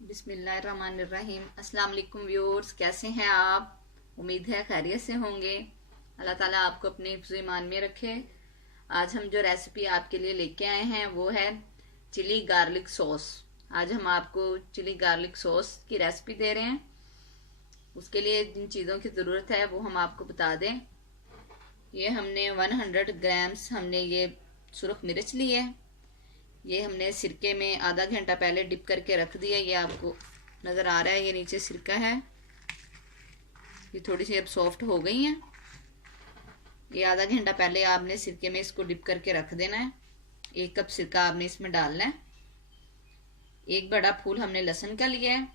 बिस्मिल्लाहिर्रहमानिर्रहीम। अस्सलाम वालेकुम व्यूअर्स, कैसे हैं आप? उम्मीद है खैरियत से होंगे। अल्लाह ताला आपको अपने हिफ्ज़ ईमान में रखे। आज हम जो रेसिपी आपके लिए लेके आए हैं वो है चिली गार्लिक सॉस। आज हम आपको चिली गार्लिक सॉस की रेसिपी दे रहे हैं। उसके लिए जिन चीज़ों की ज़रूरत है वो हम आपको बता दें। ये हमने 100 ग्राम्स हमने ये सुरख मिर्च ली है। ये हमने सिरके में आधा घंटा पहले डिप करके रख दिया। ये आपको नज़र आ रहा है, ये नीचे सिरका है। ये थोड़ी सी अब सॉफ्ट हो गई हैं। ये आधा घंटा पहले आपने सिरके में इसको डिप करके रख देना है। 1 कप सिरका आपने इसमें डालना है। 1 बड़ा फूल हमने लहसुन का लिया है।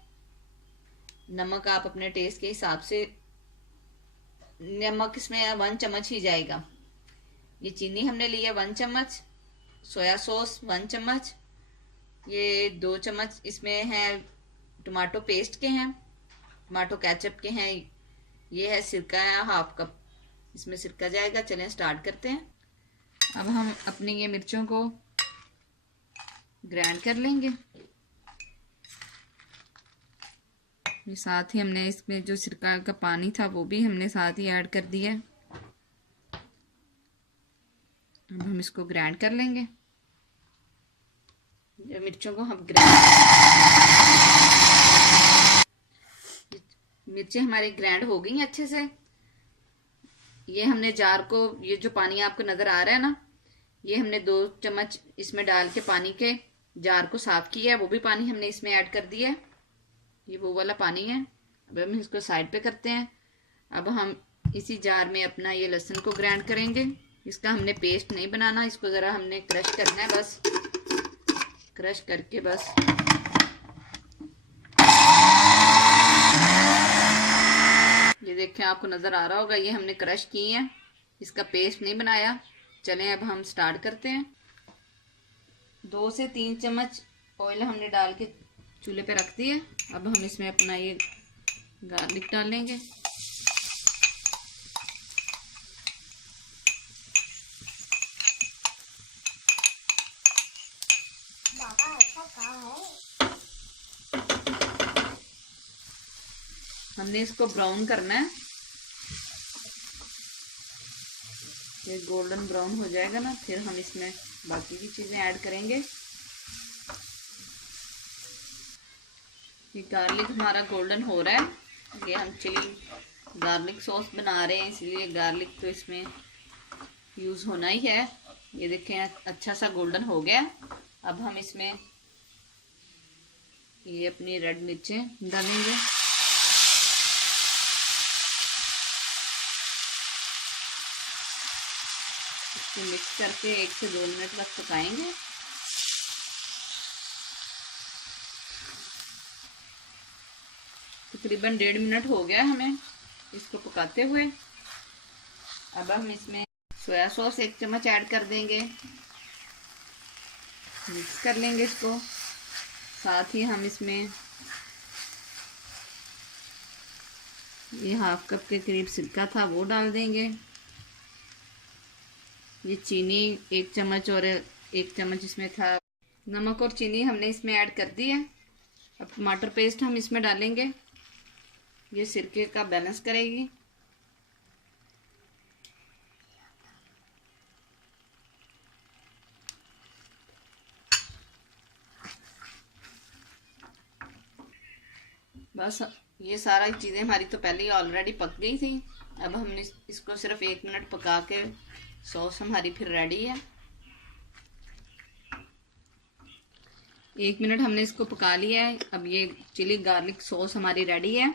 नमक आप अपने टेस्ट के हिसाब से, नमक इसमें 1 चम्मच ही जाएगा। ये चीनी हमने लिया 1 चम्मच। सोया सॉस 1 चम्मच। ये 2 चम्मच इसमें है टमाटो पेस्ट के हैं, टमाटो केचप के हैं। ये है सिरका है 1/2 कप, इसमें सिरका जाएगा। चलें स्टार्ट करते हैं। अब हम अपनी ये मिर्चों को ग्राइंड कर लेंगे। ये साथ ही हमने इसमें जो सिरका का पानी था वो भी हमने साथ ही ऐड कर दिया। अब हम इसको ग्राइंड कर लेंगे। मिर्चों को हम मिर्चें हमारी ग्राइंड हो गई अच्छे से। ये हमने जार को, ये जो पानी आपको नज़र आ रहा है ना, ये हमने 2 चम्मच इसमें डाल के पानी के जार को साफ किया है। वो भी पानी हमने इसमें ऐड कर दिया है। ये वो वाला पानी है। अब हम इसको साइड पे करते हैं। अब हम इसी जार में अपना ये लहसुन को ग्राइंड करेंगे। इसका हमने पेस्ट नहीं बनाना, इसको ज़रा हमने क्रश करना है, बस क्रश करके बस ये देखें, आपको नज़र आ रहा होगा, ये हमने क्रश की है, इसका पेस्ट नहीं बनाया। चलें अब हम स्टार्ट करते हैं। 2 से 3 चम्मच ऑयल हमने डाल के चूल्हे पे रख दिए। अब हम इसमें अपना ये गार्लिक डालेंगे। हमने इसको ब्राउन करना है। ये गोल्डन ब्राउन हो जाएगा ना, फिर हम इसमें बाकी की चीज़ें ऐड करेंगे। ये गार्लिक हमारा गोल्डन हो रहा है। ये हम चिली गार्लिक सॉस बना रहे हैं, इसलिए गार्लिक तो इसमें यूज़ होना ही है। ये देखें अच्छा सा गोल्डन हो गया। अब हम इसमें ये अपनी रेड मिर्चें डालेंगे। इसको मिक्स करके 1 से 2 मिनट तक पकाएंगे। तकरीबन 1.5 मिनट हो गया हमें इसको पकाते हुए। अब हम इसमें सोया सॉस 1 चम्मच ऐड कर देंगे। मिक्स कर लेंगे इसको। साथ ही हम इसमें ये 1/2 कप के करीब सिरका था वो डाल देंगे। ये चीनी 1 चम्मच और 1 चम्मच इसमें था। नमक और चीनी हमने इसमें ऐड कर दी है। अब टमाटर पेस्ट हम इसमें डालेंगे। ये सिरके का बैलेंस करेगी। बस ये सारा चीज़ें हमारी तो पहले ही ऑलरेडी पक गई थी। अब हमने इसको सिर्फ 1 मिनट पका के सॉस हमारी फिर रेडी है। 1 मिनट हमने इसको पका लिया है। अब ये चिली गार्लिक सॉस हमारी रेडी है।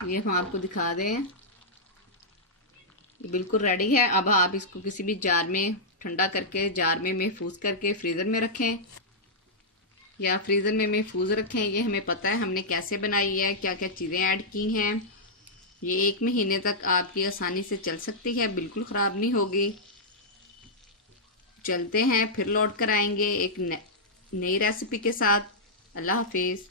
ये हम आपको दिखा दें, ये बिल्कुल रेडी है। अब आप इसको किसी भी जार में ठंडा करके जार में महफूज करके फ्रीज़र में रखें या फ्रीज़र में महफूज रखें। ये हमें पता है हमने कैसे बनाई है, क्या क्या चीज़ें ऐड की हैं। ये 1 महीने तक आपकी आसानी से चल सकती है, बिल्कुल ख़राब नहीं होगी। चलते हैं, फिर लौट कर आएंगे एक नई रेसिपी के साथ। अल्लाह हाफिज़।